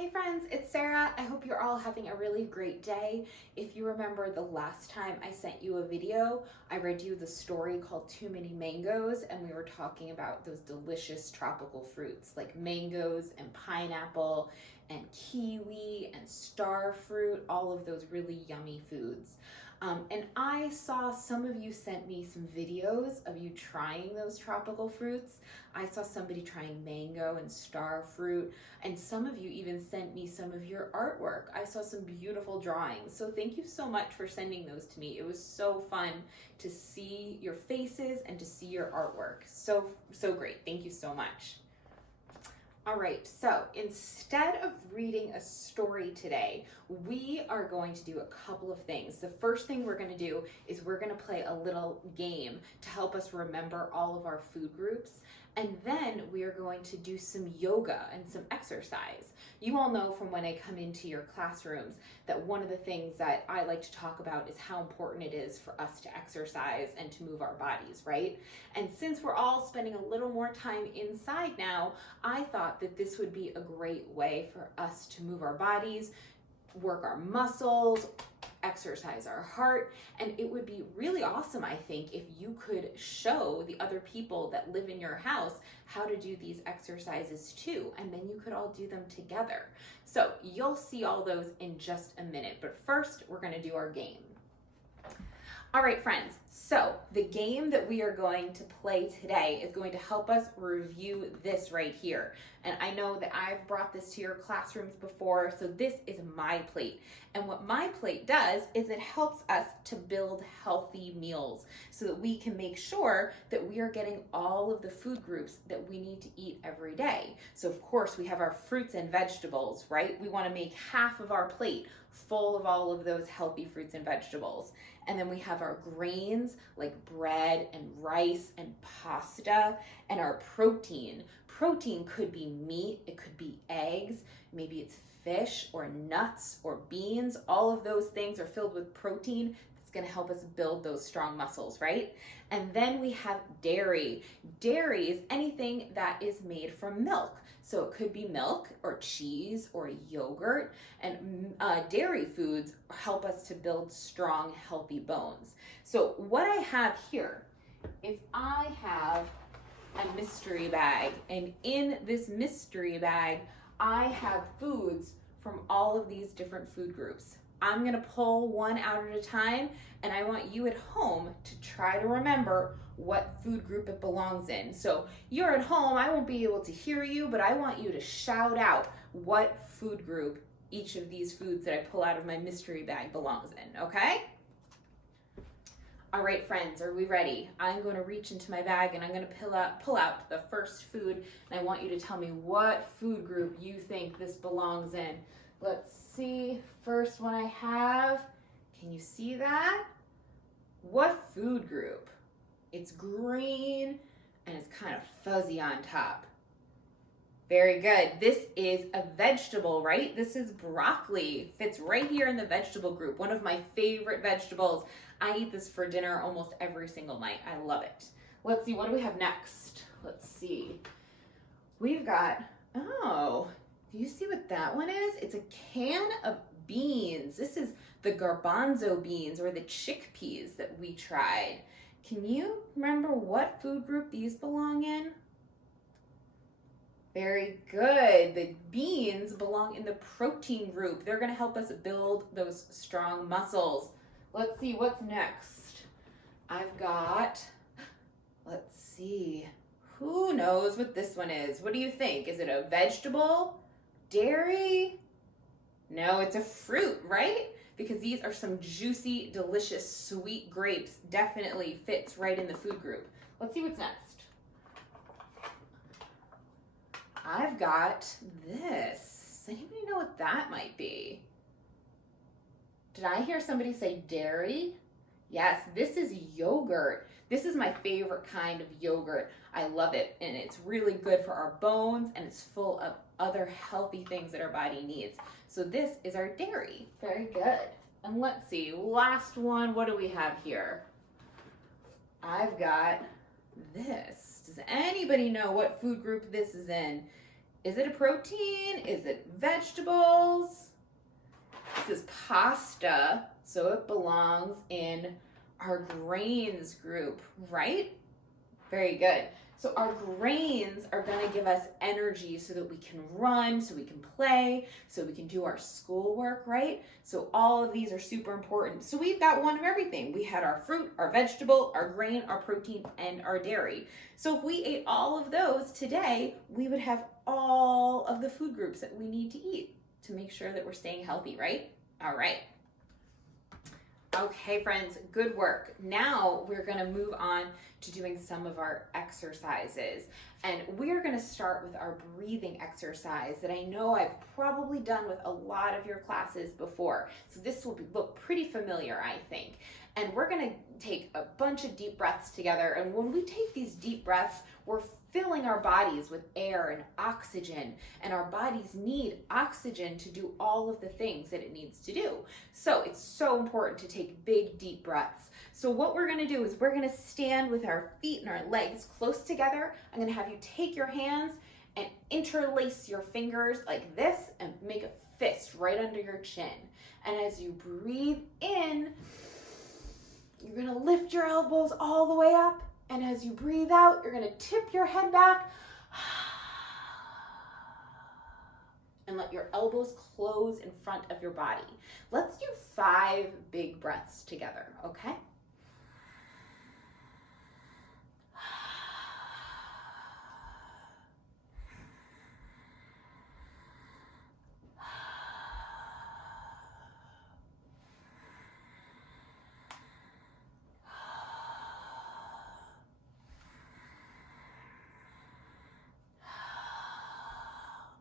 Hey friends, it's Sarah. I hope you're all having a really great day. If you remember the last time I sent you a video, I read you the story called Too Many Mangoes, and we were talking about those delicious tropical fruits like mangoes and pineapple and kiwi and star fruit, all of those really yummy foods. And I saw some of you sent me some videos of you trying those tropical fruits. I saw somebody trying mango and star fruit, and some of you even sent me some of your artwork. I saw some beautiful drawings. So thank you so much for sending those to me. It was so fun to see your faces and to see your artwork. So great. Thank you so much. All right, so instead of reading a story today, we are going to do a couple of things. The first thing we're going to do is we're going to play a little game to help us remember all of our food groups. And then we are going to do some yoga and some exercise. You all know from when I come into your classrooms that one of the things that I like to talk about is how important it is for us to exercise and to move our bodies, right? And since we're all spending a little more time inside now, I thought that this would be a great way for us to move our bodies, work our muscles, exercise our heart, and it would be really awesome, I think, if you could show the other people that live in your house how to do these exercises too, and then you could all do them together. So you'll see all those in just a minute, but first we're going to do our game. All right, friends, so the game that we are going to play today is going to help us review this right here. And I know that I've brought this to your classrooms before, so this is MyPlate. And what MyPlate does is it helps us to build healthy meals so that we can make sure that we are getting all of the food groups that we need to eat every day. So of course we have our fruits and vegetables, right? We want to make half of our plate full of all of those healthy fruits and vegetables. And then we have our grains like bread and rice and pasta, and our protein. Protein could be meat, it could be eggs, maybe it's fish or nuts or beans. All of those things are filled with protein that's going to help us build those strong muscles, right? And then we have dairy. Dairy is anything that is made from milk. So it could be milk or cheese or yogurt, and dairy foods help us to build strong, healthy bones. So what I have here is I have a mystery bag, and in this mystery bag, I have foods from all of these different food groups. I'm gonna pull one out at a time, and I want you at home to try to remember what food group it belongs in. So you're at home, I won't be able to hear you, but I want you to shout out what food group each of these foods that I pull out of my mystery bag belongs in, okay? All right, friends, are we ready? I'm going to reach into my bag and I'm going to pull out the first food, and I want you to tell me what food group you think this belongs in. Let's see, first one I have, can you see that? What food group? It's green and it's kind of fuzzy on top. Very good. This is a vegetable, right? This is broccoli. Fits right here in the vegetable group. One of my favorite vegetables. I eat this for dinner almost every single night. I love it. Let's see, what do we have next? Let's see. We've got, oh, do you see what that one is? It's a can of beans. This is the garbanzo beans or the chickpeas that we tried. Can you remember what food group these belong in? Very good. The beans belong in the protein group. They're going to help us build those strong muscles. Let's see what's next. I've got, let's see, who knows what this one is? What do you think? Is it a vegetable? Dairy? No, it's a fruit, right? Because these are some juicy, delicious, sweet grapes. Definitely fits right in the food group. Let's see what's next. I've got this. Does anybody know what that might be? Did I hear somebody say dairy? Yes, this is yogurt. This is my favorite kind of yogurt. I love it, and it's really good for our bones, and it's full of other healthy things that our body needs. So this is our dairy. Very good. And let's see, last one, what do we have here? I've got this. Does anybody know what food group this is in? Is it a protein? Is it vegetables? This is pasta, so it belongs in our grains group, right? Very good. So our grains are going to give us energy so that we can run, so we can play, so we can do our schoolwork, right? So all of these are super important. So we've got one of everything. We had our fruit, our vegetable, our grain, our protein, and our dairy. So if we ate all of those today, we would have all of the food groups that we need to eat to make sure that we're staying healthy, right? All right. Okay, friends, good work. Now we're going to move on to doing some of our exercises. And we're going to start with our breathing exercise that I know I've probably done with a lot of your classes before. So this will look pretty familiar, I think. And we're going to take a bunch of deep breaths together. And when we take these deep breaths, we're filling our bodies with air and oxygen, and our bodies need oxygen to do all of the things that it needs to do. So it's so important to take big, deep breaths. So what we're gonna do is we're gonna stand with our feet and our legs close together. I'm gonna have you take your hands and interlace your fingers like this and make a fist right under your chin. And as you breathe in, you're gonna lift your elbows all the way up. And as you breathe out, you're gonna tip your head back and let your elbows close in front of your body. Let's do 5 big breaths together, okay?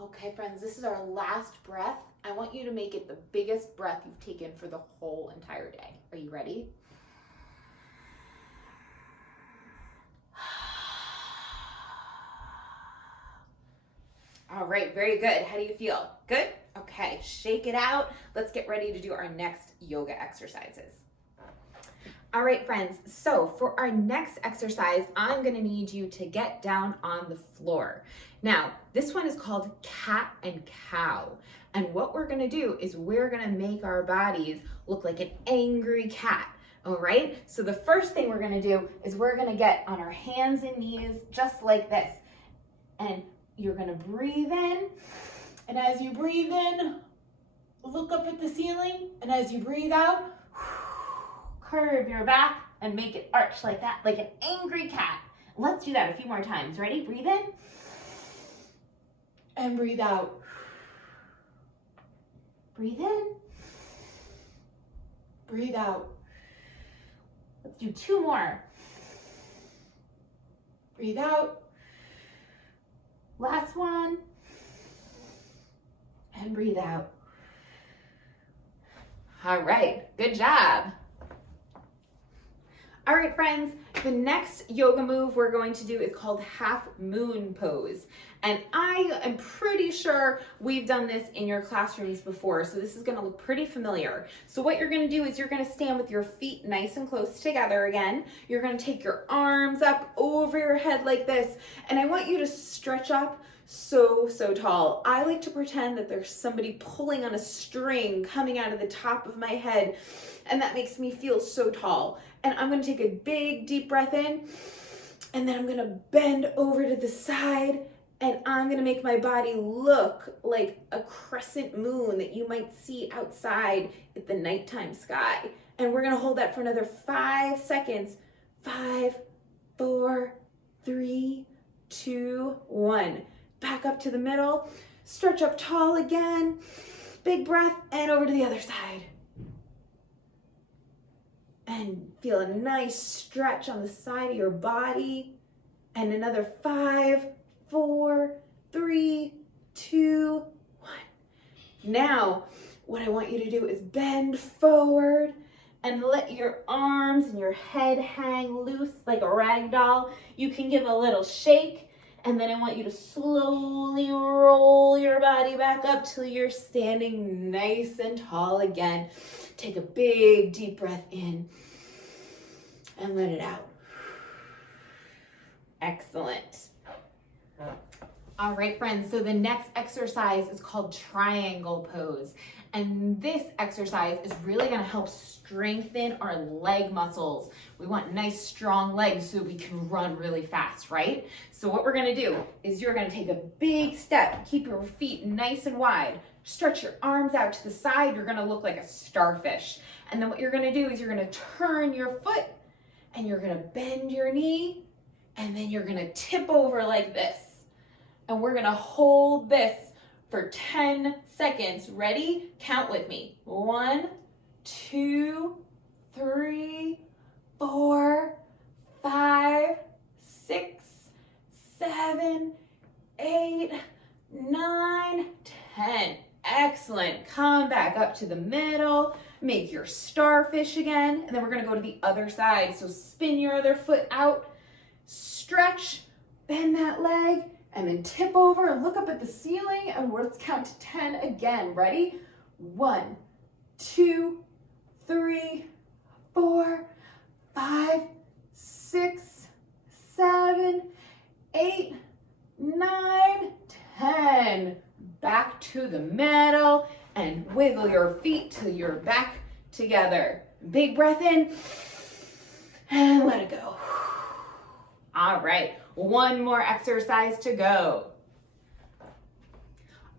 Okay, friends, this is our last breath. I want you to make it the biggest breath you've taken for the whole entire day. Are you ready? All right, very good. How do you feel? Good? Okay, shake it out. Let's get ready to do our next yoga exercises. All right, friends, so for our next exercise, I'm gonna need you to get down on the floor. Now, this one is called cat and cow. And what we're gonna do is we're gonna make our bodies look like an angry cat, all right? So the first thing we're gonna do is we're gonna get on our hands and knees just like this. And you're gonna breathe in, and as you breathe in, look up at the ceiling, and as you breathe out, curve your back and make it arch like that, like an angry cat. Let's do that a few more times. Ready? Breathe in and breathe out. Breathe in, breathe out. Let's do 2 more. Breathe out. Last one. And breathe out. All right, good job. All right, friends, the next yoga move we're going to do is called half moon pose. And I am pretty sure we've done this in your classrooms before, so this is gonna look pretty familiar. So what you're gonna do is you're gonna stand with your feet nice and close together again. You're gonna take your arms up over your head like this, and I want you to stretch up so tall. I like to pretend that there's somebody pulling on a string coming out of the top of my head, and that makes me feel so tall. And I'm gonna take a big deep breath in, and then I'm gonna bend over to the side, and I'm gonna make my body look like a crescent moon that you might see outside at the nighttime sky. And we're gonna hold that for another 5 seconds. 5, 4, 3, 2, 1. Back up to the middle, stretch up tall again, big breath, and over to the other side. And feel a nice stretch on the side of your body. And another 5, 4, 3, 2, 1. Now, what I want you to do is bend forward and let your arms and your head hang loose like a rag doll. You can give a little shake, and then I want you to slowly roll your body back up till you're standing nice and tall again. Take a big deep breath in and let it out. Excellent. All right, friends, so the next exercise is called triangle pose. And this exercise is really gonna help strengthen our leg muscles. We want nice, strong legs so we can run really fast, right? So what we're gonna do is you're gonna take a big step, keep your feet nice and wide, stretch your arms out to the side, you're gonna look like a starfish. And then what you're gonna do is you're gonna turn your foot and you're gonna bend your knee and then you're gonna tip over like this. And we're gonna hold this for 10 seconds. Ready? Count with me. 1, 2, 3, 4, 5, 6, 7, 8, 9, 10. Excellent. Come back up to the middle. Make your starfish again. And then we're gonna go to the other side. So spin your other foot out, stretch, bend that leg, and then tip over and look up at the ceiling, and let's count to 10 again. Ready? 1, 2, 3, 4, 5, 6, 7, 8, 9, 10. Back to the middle and wiggle your feet till you're back together. Big breath in and let it go. All right, one more exercise to go.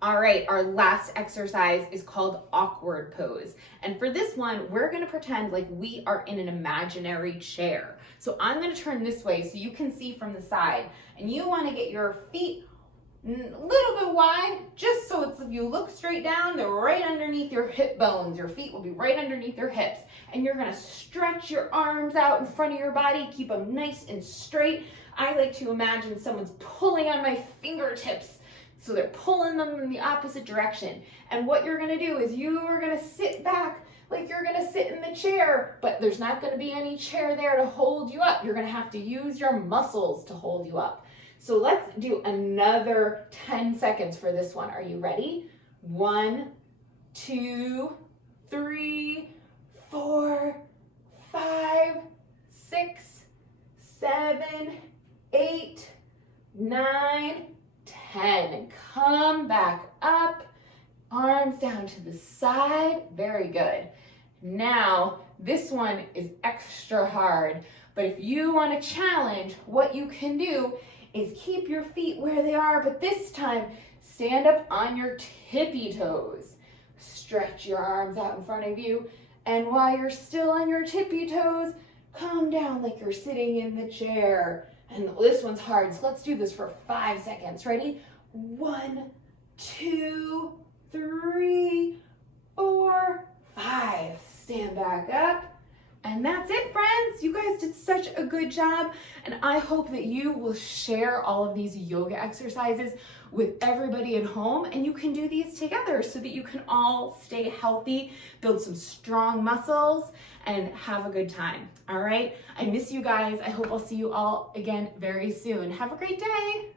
All right, our last exercise is called awkward pose. And for this one, we're gonna pretend like we are in an imaginary chair. So I'm gonna turn this way so you can see from the side. And you wanna get your feet a little bit wide, just so it's, if you look straight down, they're right underneath your hip bones. Your feet will be right underneath your hips. And you're gonna stretch your arms out in front of your body, keep them nice and straight. I like to imagine someone's pulling on my fingertips, so they're pulling them in the opposite direction. And what you're gonna do is you are gonna sit back like you're gonna sit in the chair, but there's not gonna be any chair there to hold you up. You're gonna have to use your muscles to hold you up. So let's do another 10 seconds for this one. Are you ready? 1, 2, 3, 4, 5, 6, 7, 8, 9, 10. Come back up, arms down to the side. Very good. Now, this one is extra hard, but if you want to challenge, what you can do is keep your feet where they are, but this time stand up on your tippy toes. Stretch your arms out in front of you, and while you're still on your tippy toes, come down like you're sitting in the chair. And this one's hard, so let's do this for 5 seconds. Ready? 1, 2, 3, 4, 5. Stand back up. And that's it, friends. You guys did such a good job. And I hope that you will share all of these yoga exercises with everybody at home. And you can do these together so that you can all stay healthy, build some strong muscles, and have a good time. All right? I miss you guys. I hope I'll see you all again very soon. Have a great day.